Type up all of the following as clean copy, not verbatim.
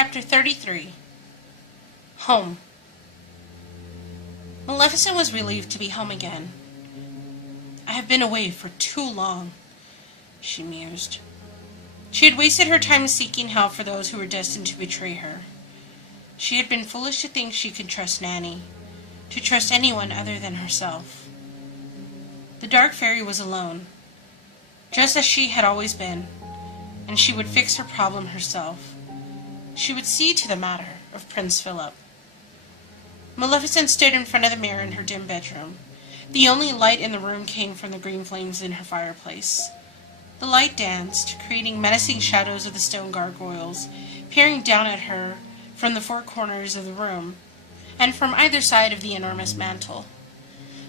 Chapter 33. Home. Maleficent was relieved to be home again. "I have been away for too long," she mused. She had wasted her time seeking help for those who were destined to betray her. She had been foolish to think she could trust Nanny, to trust anyone other than herself. The Dark Fairy was alone, just as she had always been, and she would fix her problem herself. She would see to the matter of Prince Philip. Maleficent stood in front of the mirror in her dim bedroom. The only light in the room came from the green flames in her fireplace. The light danced, creating menacing shadows of the stone gargoyles, peering down at her from the four corners of the room, and from either side of the enormous mantel.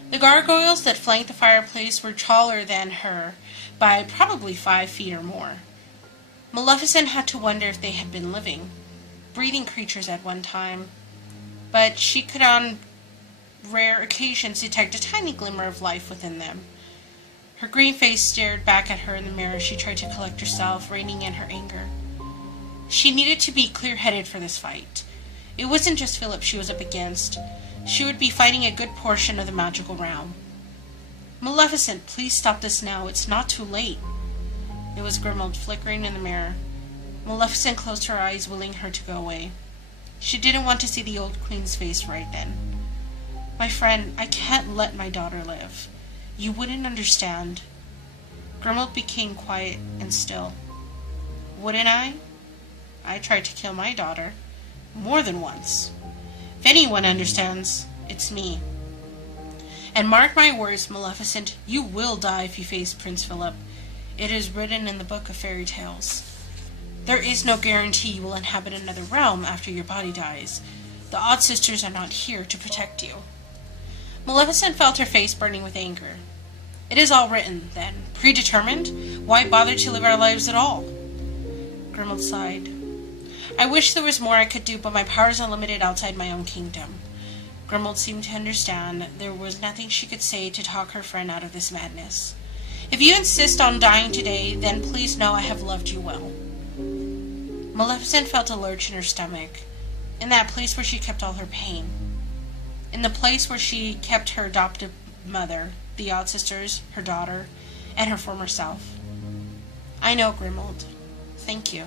The gargoyles that flanked the fireplace were taller than her by probably 5 feet or more. Maleficent had to wonder if they had been living, breathing creatures at one time, but she could on rare occasions detect a tiny glimmer of life within them. Her green face stared back at her in the mirror as she tried to collect herself, reining in her anger. She needed to be clear-headed for this fight. It wasn't just Philip she was up against. She would be fighting a good portion of the magical realm. "Maleficent, please stop this now. It's not too late." It was Grimmauld flickering in the mirror. Maleficent closed her eyes, willing her to go away. She didn't want to see the old queen's face right then. "My friend, I can't let my daughter live. You wouldn't understand." Grimmauld became quiet and still. "Wouldn't I? I tried to kill my daughter. More than once. If anyone understands, it's me. And mark my words, Maleficent, you will die if you face Prince Philip. It is written in the book of fairy tales. There is no guarantee you will inhabit another realm after your body dies. The Odd Sisters are not here to protect you." Maleficent felt her face burning with anger. "It is all written, then. Predetermined? Why bother to live our lives at all?" Grimmauld sighed. "I wish there was more I could do, but my powers are limited outside my own kingdom." Grimmauld seemed to understand there was nothing she could say to talk her friend out of this madness. "If you insist on dying today, then please know I have loved you well." Maleficent felt a lurch in her stomach, in that place where she kept all her pain, in the place where she kept her adoptive mother, the Odd Sisters, her daughter, and her former self. "I know, Grimmauld. Thank you."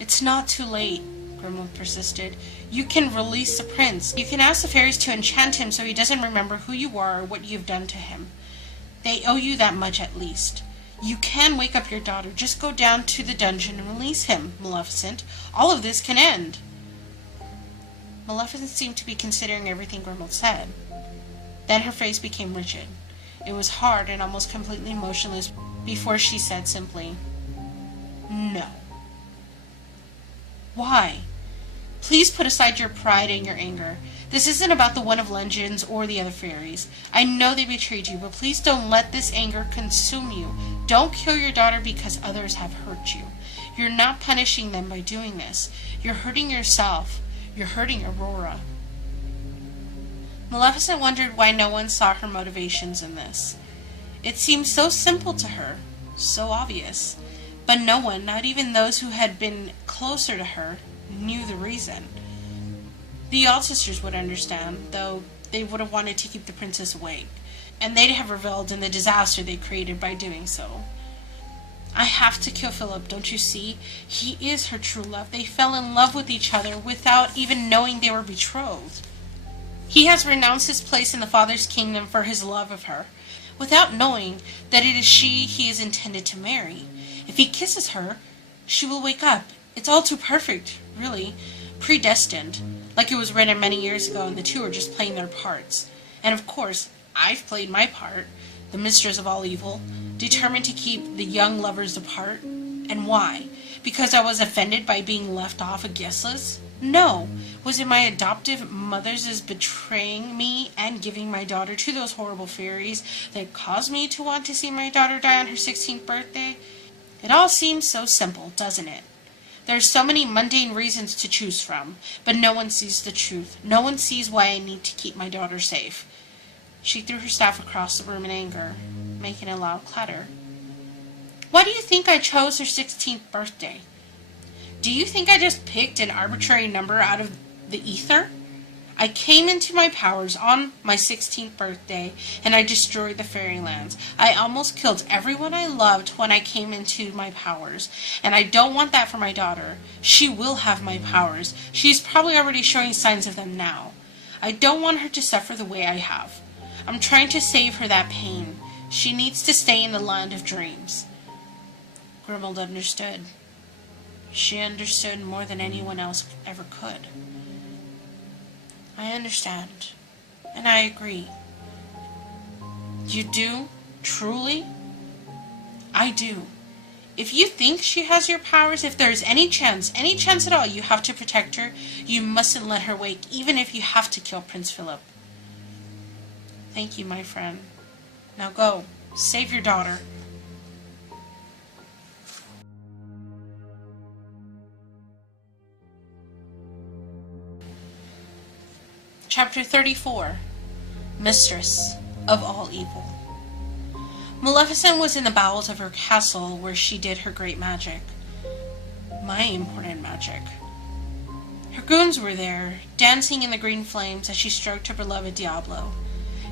"It's not too late," Grimmauld persisted. "You can release the prince. You can ask the fairies to enchant him so he doesn't remember who you are or what you've done to him. They owe you that much at least. You can wake up your daughter. Just go down to the dungeon and release him, Maleficent. All of this can end." Maleficent seemed to be considering everything Grimmauld said. Then her face became rigid. It was hard and almost completely motionless before she said simply, "No." "Why? Please put aside your pride and your anger. This isn't about the One of Legends or the other fairies. I know they betrayed you, but please don't let this anger consume you. Don't kill your daughter because others have hurt you. You're not punishing them by doing this. You're hurting yourself. You're hurting Aurora." Maleficent wondered why no one saw her motivations in this. It seemed so simple to her, so obvious. But no one, not even those who had been closer to her, knew the reason. The Odd Sisters would understand, though they would have wanted to keep the princess awake, and they'd have reveled in the disaster they created by doing so. "I have to kill Philip, don't you see? He is her true love. They fell in love with each other without even knowing they were betrothed. He has renounced his place in the Father's kingdom for his love of her, without knowing that it is she he is intended to marry. If he kisses her, she will wake up. It's all too perfect, really. Predestined, like it was written many years ago, and the two are just playing their parts. And of course, I've played my part, the mistress of all evil, determined to keep the young lovers apart. And why? Because I was offended by being left off a guest list? No. Was it my adoptive mother's betraying me and giving my daughter to those horrible fairies that caused me to want to see my daughter die on her 16th birthday? It all seems so simple, doesn't it? There are so many mundane reasons to choose from, but no one sees the truth. No one sees why I need to keep my daughter safe." She threw her staff across the room in anger, making a loud clatter. "Why do you think I chose her 16th birthday?" Do you think I just picked an arbitrary number out of the ether? I came into my powers on my 16th birthday, and I destroyed the fairylands. I almost killed everyone I loved when I came into my powers, and I don't want that for my daughter. She will have my powers. She's probably already showing signs of them now. I don't want her to suffer the way I have. I'm trying to save her that pain. She needs to stay in the land of dreams. Grimald understood. She understood more than anyone else ever could. I understand, and I agree. You do? Truly? I do. If you think she has your powers, if there's any chance at all you have to protect her, you mustn't let her wake, even if you have to kill Prince Philip. Thank you, my friend. Now go, save your daughter. Chapter 34. Mistress of all evil. Maleficent was in the bowels of her castle where she did her great magic. My important magic. Her goons were there, dancing in the green flames as she stroked her beloved Diablo.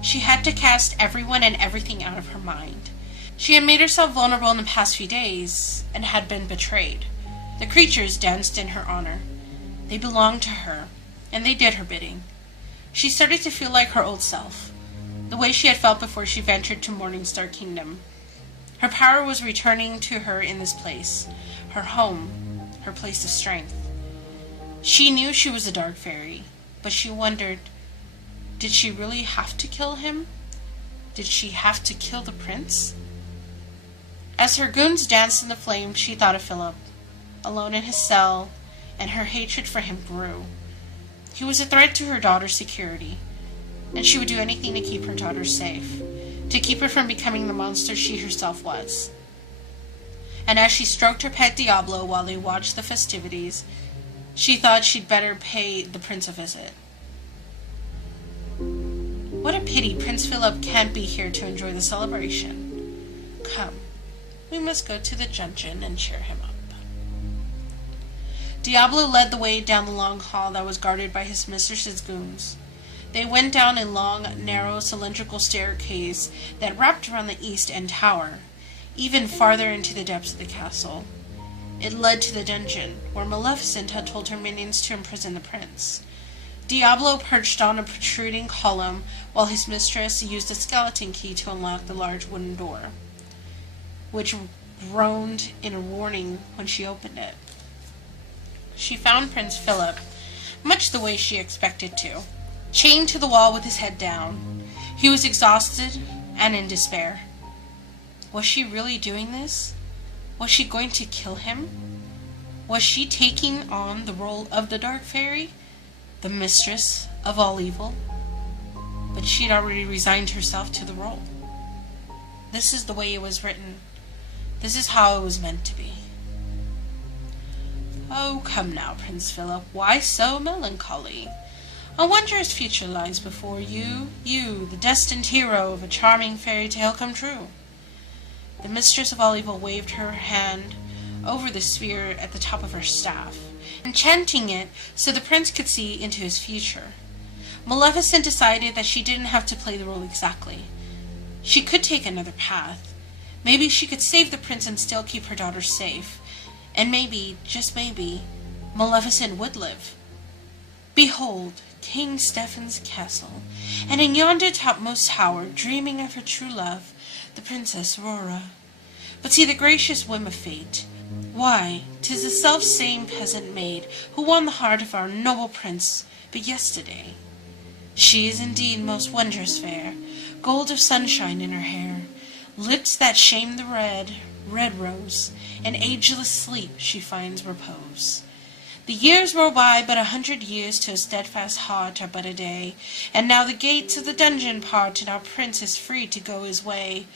She had to cast everyone and everything out of her mind. She had made herself vulnerable in the past few days, and had been betrayed. The creatures danced in her honor. They belonged to her, and they did her bidding. She started to feel like her old self, the way she had felt before she ventured to Morningstar Kingdom. Her power was returning to her in this place, her home, her place of strength. She knew she was a dark fairy, but she wondered, did she really have to kill him? Did she have to kill the prince? As her goons danced in the flames, she thought of Philip, alone in his cell, and her hatred for him grew. He was a threat to her daughter's security, and she would do anything to keep her daughter safe, to keep her from becoming the monster she herself was. And as she stroked her pet Diablo while they watched the festivities, she thought she'd better pay the prince a visit. What a pity Prince Philip can't be here to enjoy the celebration. Come, we must go to the dungeon and cheer him up. Diablo led the way down the long hall that was guarded by his mistress's goons. They went down a long, narrow, cylindrical staircase that wrapped around the east end tower, even farther into the depths of the castle. It led to the dungeon, where Maleficent had told her minions to imprison the prince. Diablo perched on a protruding column, while his mistress used a skeleton key to unlock the large wooden door, which groaned in a warning when she opened it. She found Prince Philip, much the way she expected to, chained to the wall with his head down. He was exhausted and in despair. Was she really doing this? Was she going to kill him? Was she taking on the role of the Dark Fairy, the mistress of all evil? But she'd already resigned herself to the role. This is the way it was written. This is how it was meant to be. Oh, come now, Prince Philip, why so melancholy? A wondrous future lies before you, the destined hero of a charming fairy tale come true. The mistress of all evil waved her hand over the sphere at the top of her staff, enchanting it so the prince could see into his future. Maleficent decided that she didn't have to play the role exactly. She could take another path. Maybe she could save the prince and still keep her daughter safe. And maybe, just maybe, Maleficent would live. Behold, King Stephen's castle, and in yonder topmost tower, dreaming of her true love, the Princess Aurora. But see the gracious whim of fate. Why, 'tis the self-same peasant maid who won the heart of our noble prince but yesterday. She is indeed most wondrous fair, gold of sunshine in her hair, lips that shame the red rose, in ageless sleep she finds repose. The years roll by, but 100 years to a steadfast heart are but a day, and now the gates of the dungeon part, and our prince is free to go his way.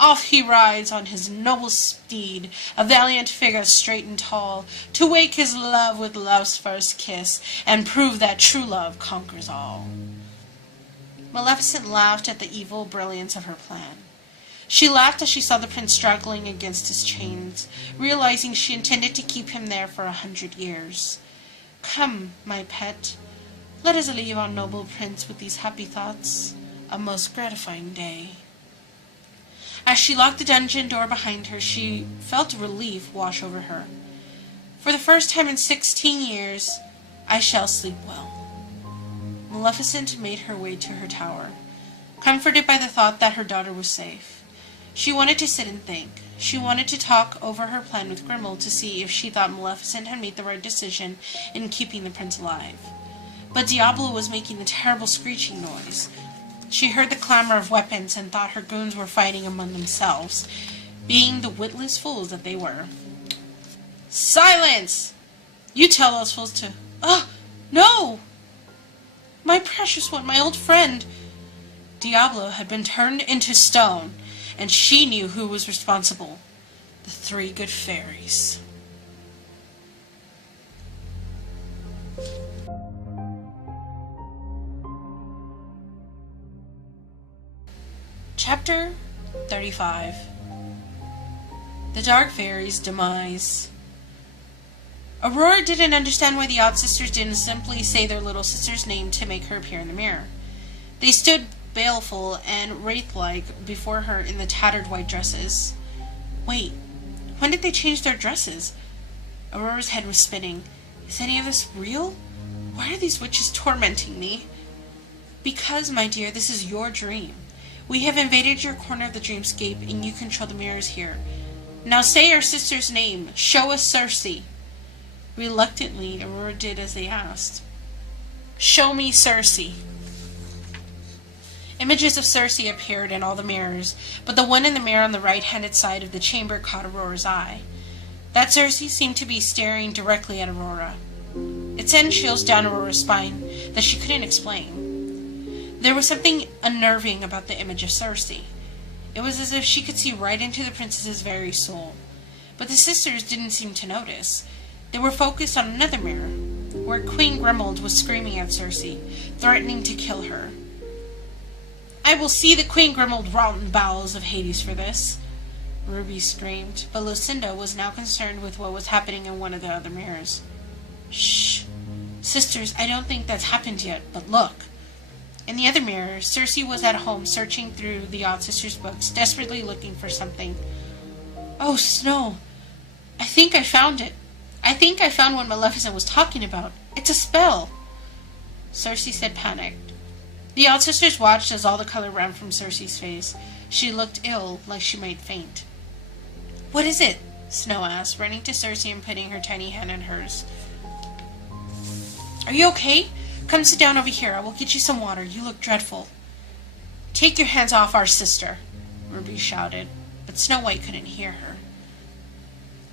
Off he rides on his noble steed, a valiant figure straight and tall, to wake his love with love's first kiss, and prove that true love conquers all. Maleficent laughed at the evil brilliance of her plan. She laughed as she saw the prince struggling against his chains, realizing she intended to keep him there for 100 years. Come, my pet, let us leave our noble prince with these happy thoughts. A most gratifying day. As she locked the dungeon door behind her, she felt relief wash over her. For the first time in 16 years, I shall sleep well. Maleficent made her way to her tower, comforted by the thought that her daughter was safe. She wanted to sit and think. She wanted to talk over her plan with Grimmauld to see if she thought Maleficent had made the right decision in keeping the prince alive. But Diablo was making a terrible screeching noise. She heard the clamor of weapons and thought her goons were fighting among themselves, being the witless fools that they were. Silence! You tell those fools to... Oh, no! My precious one, my old friend! Diablo had been turned into stone, and she knew who was responsible. The 3 good fairies. Chapter 35. The Dark Fairy's Demise. Aurora didn't understand why the Odd Sisters didn't simply say their little sister's name to make her appear in the mirror. They stood baleful and wraith-like before her in the tattered white dresses. Wait, when did they change their dresses? Aurora's head was spinning. Is any of this real? Why are these witches tormenting me? Because, my dear, this is your dream. We have invaded your corner of the dreamscape, and you control the mirrors here. Now say our sister's name. Show us Circe. Reluctantly, Aurora did as they asked. Show me Circe. Images of Circe appeared in all the mirrors, but the one in the mirror on the right-handed side of the chamber caught Aurora's eye. That Circe seemed to be staring directly at Aurora. It sent chills down Aurora's spine that she couldn't explain. There was something unnerving about the image of Circe. It was as if she could see right into the princess's very soul. But the sisters didn't seem to notice. They were focused on another mirror, where Queen Grimmauld was screaming at Circe, threatening to kill her. I will see the Queen Grimmauld rot in the bowels of Hades for this, Ruby screamed, but Lucinda was now concerned with what was happening in one of the other mirrors. Shh! Sisters, I don't think that's happened yet, but look. In the other mirror, Circe was at home searching through the Odd Sisters' books, desperately looking for something. Oh, Snow! I think I found it. I think I found what Maleficent was talking about. It's a spell. Circe said, panicked. The Odd Sisters watched as all the color ran from Circe's face. She looked ill, like she might faint. What is it? Snow asked, running to Circe and putting her tiny hand in hers. Are you okay? Come sit down over here. I will get you some water. You look dreadful. Take your hands off our sister, Ruby shouted, but Snow White couldn't hear her.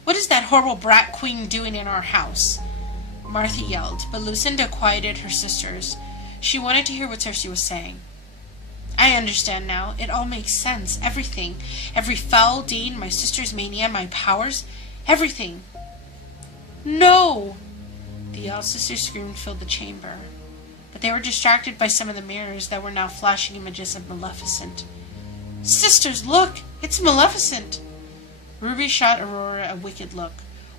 What is that horrible brat queen doing in our house? Martha yelled, but Lucinda quieted her sisters. She wanted to hear what Circe was saying. I understand now. It all makes sense. Everything. Every foul deed, my sister's mania, my powers. Everything. No! The Odd Sisters' scream filled the chamber, but they were distracted by some of the mirrors that were now flashing images of Maleficent. Sisters, look! It's Maleficent! Ruby shot Aurora a wicked look.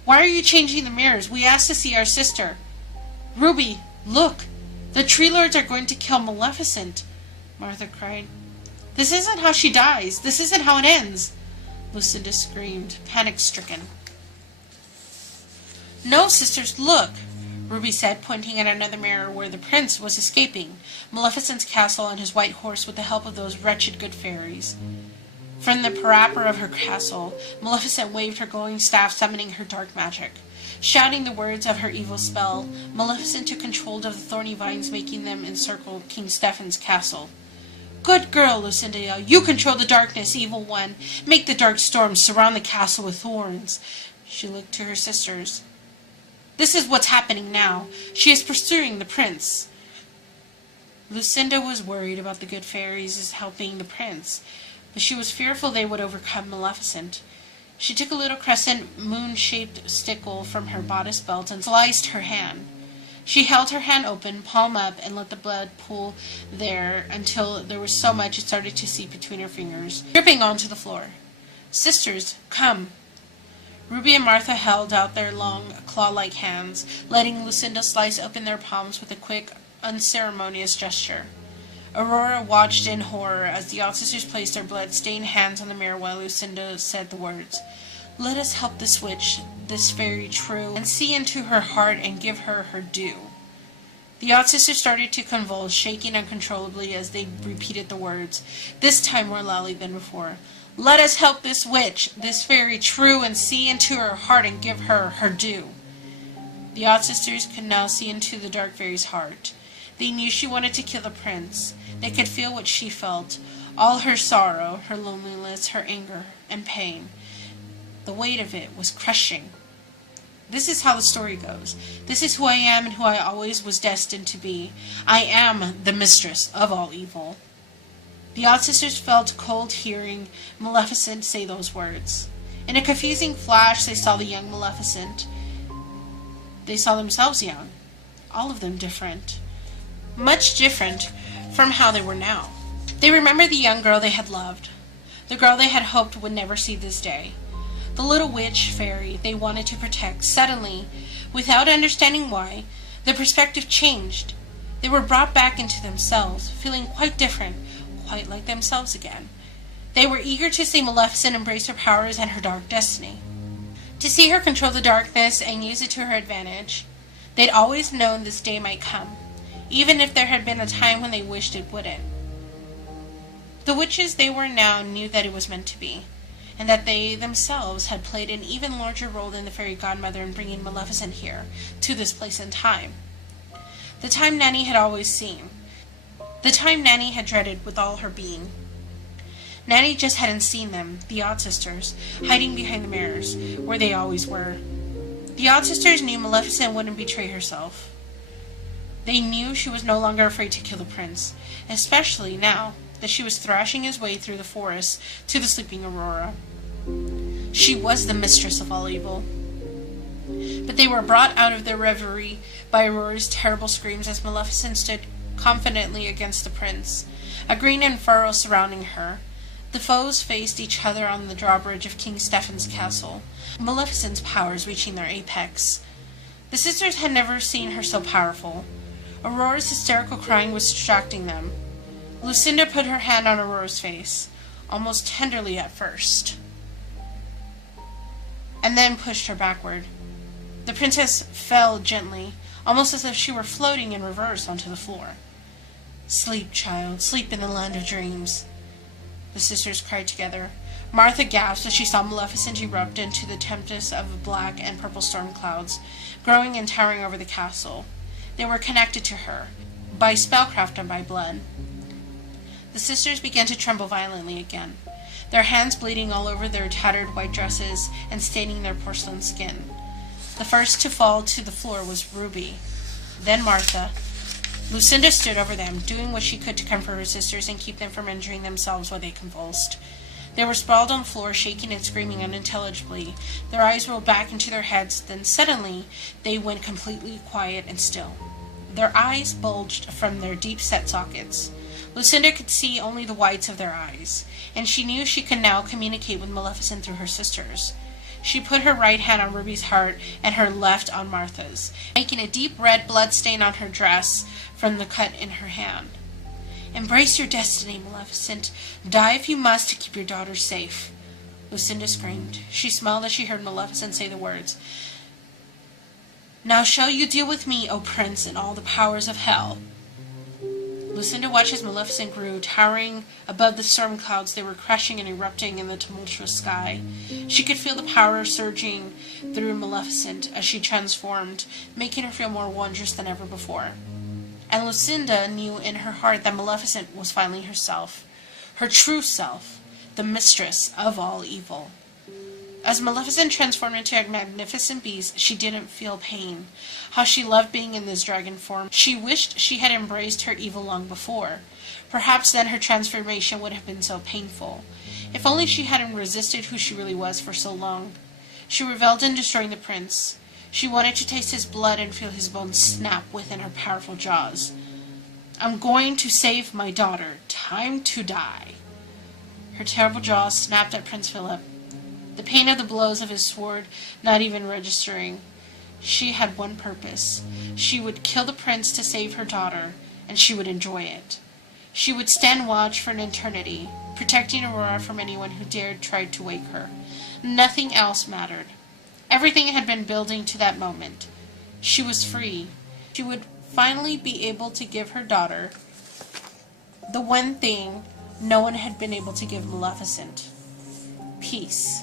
Why are you changing the mirrors? We asked to see our sister. Ruby, look! The Tree Lords are going to kill Maleficent, Martha cried. This isn't how she dies. This isn't how it ends, Lucinda screamed, panic-stricken. No, sisters, look, Ruby said, pointing at another mirror where the prince was escaping Maleficent's castle on his white horse with the help of those wretched good fairies. From the parapet of her castle, Maleficent waved her glowing staff, summoning her dark magic. Shouting the words of her evil spell, Maleficent took control of the thorny vines, making them encircle King Stephen's castle. Good girl, Lucinda yelled. You control the darkness, evil one. Make the dark storms surround the castle with thorns. She looked to her sisters. This is what's happening now. She is pursuing the prince. Lucinda was worried about the good fairies helping the prince, but she was fearful they would overcome Maleficent. She took a little crescent moon-shaped stickle from her bodice belt and sliced her hand. She held her hand open, palm up, and let the blood pool there until there was so much it started to seep between her fingers, dripping onto the floor. "Sisters, come." Ruby and Martha held out their long, claw-like hands, letting Lucinda slice open their palms with a quick, unceremonious gesture. Aurora watched in horror as the officers placed their blood-stained hands on the mirror while Lucinda said the words, "Let us help this witch, this fairy true, and see into her heart and give her her due." The odd sister started to convulse, shaking uncontrollably as they repeated the words, this time more loudly than before. "Let us help this witch, this fairy true, and see into her heart and give her her due." The odd sisters could now see into the dark fairy's heart. They knew she wanted to kill the prince. They could feel what she felt, all her sorrow, her loneliness, her anger, and pain. The weight of it was crushing. This is how the story goes. This is who I am and who I always was destined to be. I am the mistress of all evil. The odd sisters felt cold hearing Maleficent say those words. In a confusing flash, they saw the young Maleficent. They saw themselves young. All of them different. Much different from how they were now. They remembered the young girl they had loved. The girl they had hoped would never see this day. The little witch fairy they wanted to protect. Suddenly, without understanding why, their perspective changed. They were brought back into themselves, feeling quite different, quite like themselves again. They were eager to see Maleficent embrace her powers and her dark destiny. To see her control the darkness and use it to her advantage. They'd always known this day might come, even if there had been a time when they wished it wouldn't. The witches they were now knew that it was meant to be, and that they themselves had played an even larger role than the fairy godmother in bringing Maleficent here, to this place and time. The time Nanny had always seen. The time Nanny had dreaded with all her being. Nanny just hadn't seen them, the odd sisters, hiding behind the mirrors, where they always were. The odd sisters knew Maleficent wouldn't betray herself. They knew she was no longer afraid to kill the prince, especially now that she was thrashing his way through the forest to the sleeping Aurora. She was the mistress of all evil. But they were brought out of their reverie by Aurora's terrible screams as Maleficent stood confidently against the prince, a green and furrow surrounding her. The foes faced each other on the drawbridge of King Stephen's castle, Maleficent's powers reaching their apex. The sisters had never seen her so powerful. Aurora's hysterical crying was distracting them. Lucinda put her hand on Aurora's face, almost tenderly at first, and then pushed her backward. The princess fell gently, almost as if she were floating in reverse onto the floor. "Sleep, child, sleep in the land of dreams," the sisters cried together. Martha gasped as she saw Maleficent erupt into the tempest of black and purple storm clouds, growing and towering over the castle. They were connected to her, by spellcraft and by blood. The sisters began to tremble violently again, their hands bleeding all over their tattered white dresses and staining their porcelain skin. The first to fall to the floor was Ruby, then Martha. Lucinda stood over them, doing what she could to comfort her sisters and keep them from injuring themselves while they convulsed. They were sprawled on the floor, shaking and screaming unintelligibly. Their eyes rolled back into their heads, then suddenly they went completely quiet and still. Their eyes bulged from their deep-set sockets. Lucinda could see only the whites of their eyes, and she knew she could now communicate with Maleficent through her sisters. She put her right hand on Ruby's heart and her left on Martha's, making a deep red blood stain on her dress from the cut in her hand. "Embrace your destiny, Maleficent. Die if you must to keep your daughter safe," Lucinda screamed. She smiled as she heard Maleficent say the words. "Now shall you deal with me, O Prince, and all the powers of hell." Lucinda watched as Maleficent grew, towering above the storm clouds they were crashing and erupting in the tumultuous sky. She could feel the power surging through Maleficent as she transformed, making her feel more wondrous than ever before. And Lucinda knew in her heart that Maleficent was finally herself, her true self, the mistress of all evil. As Maleficent transformed into a magnificent beast, she didn't feel pain. How she loved being in this dragon form. She wished she had embraced her evil long before. Perhaps then her transformation would have been so painful. If only she hadn't resisted who she really was for so long. She reveled in destroying the prince. She wanted to taste his blood and feel his bones snap within her powerful jaws. "I'm going to save my daughter. Time to die." Her terrible jaws snapped at Prince Philip, the pain of the blows of his sword not even registering. She had one purpose. She would kill the prince to save her daughter, and she would enjoy it. She would stand watch for an eternity, protecting Aurora from anyone who dared try to wake her. Nothing else mattered. Everything had been building to that moment. She was free. She would finally be able to give her daughter the one thing no one had been able to give Maleficent: peace.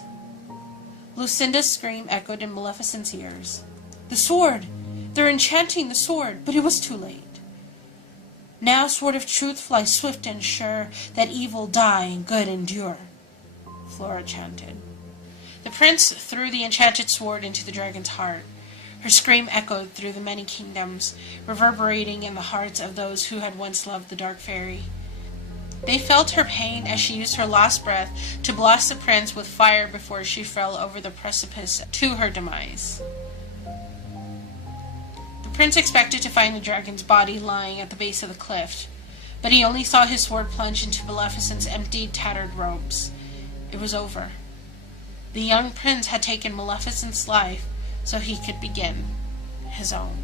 Lucinda's scream echoed in Maleficent's ears. "The sword! They're enchanting the sword!" But it was too late. "Now, sword of truth, fly swift and sure, that evil die and good endure," Flora chanted. The prince threw the enchanted sword into the dragon's heart. Her scream echoed through the many kingdoms, reverberating in the hearts of those who had once loved the dark fairy. They felt her pain as she used her last breath to blast the prince with fire before she fell over the precipice to her demise. The prince expected to find the dragon's body lying at the base of the cliff, but he only saw his sword plunge into Maleficent's empty, tattered robes. It was over. The young prince had taken Maleficent's life so he could begin his own.